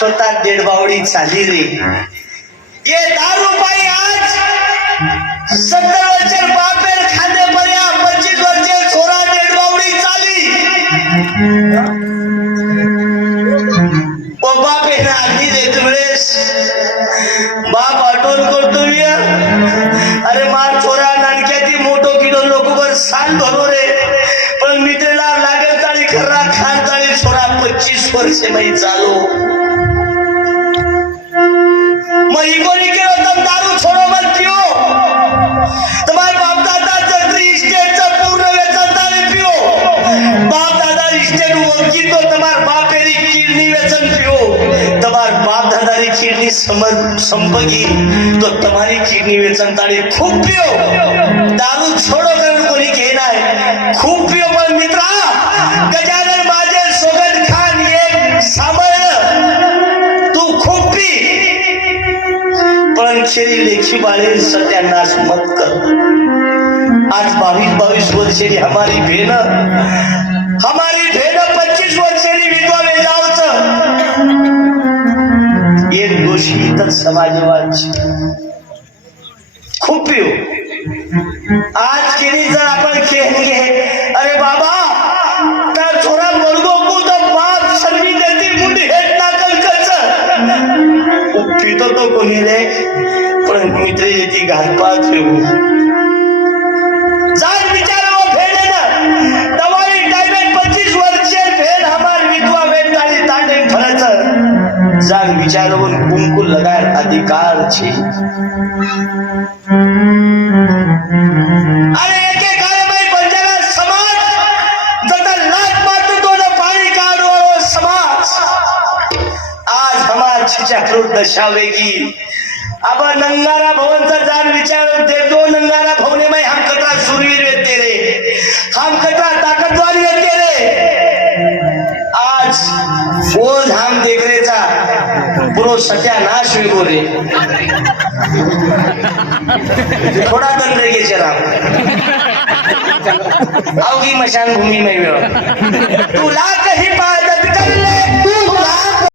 स्वतः देडबावडी चालली रे. ये दारू पायी आज सत्तर वर्षे बापेर खाते पर्या पंचवीस वर्षे छोरा देडबावडी चाली. ओ बाप ना आधी देत वेळेस. बाप आठवण करतो अरे मार छोरा ती मोठो किलो लोक वर साल रे. पण मित्रला लागेल ताळी खरा खान ताळी छोरा पंचवीस वर्ष नाही चालू. ગરીબો ને કેવો તમ તારું છોડો મત થયો તમારા બાપ દાદા જત્રી સ્ટેટ છે પૂર્ણ વેચાણ તારે પીઓ. બાપ દાદા સ્ટેટ વળગી તો તમારા બાપ ખૂબ પીઓ. પણ મિત્રા. पण लेखी बाळे सत्यानाश मत कर. आज बावीस बावीस वर्षेरी हमारी भेन हमारी भेन पच्चीस वर्षेरी विधवा में एक दोषी तर समाजवादची. खूप पिऊ. पितो तो कोणीले पण मित्र याची घालपात ठेवू जाण विचारो फेड ना. दवाई टाइमेट पच्चीस वर्षे फेड हमार विधवा वेटाळी तांडे फरच जाण विचारवून कुंकू लगाय अधिकार છે आज हमार छिचक्रोत दशा वेगी अब नंगारा भवनचा जाण विचार दे दो नंगारा भवने में हम कटरा सुरवीर येते रे. हम कटरा ताकतवार येते रे. आज वो धाम देख रहे था पुरो सत्यानाश वेगो बोले थोडा दंड घ्यायचे राम. आओगी मशान भूमि में तू तुला कही पादत कर ले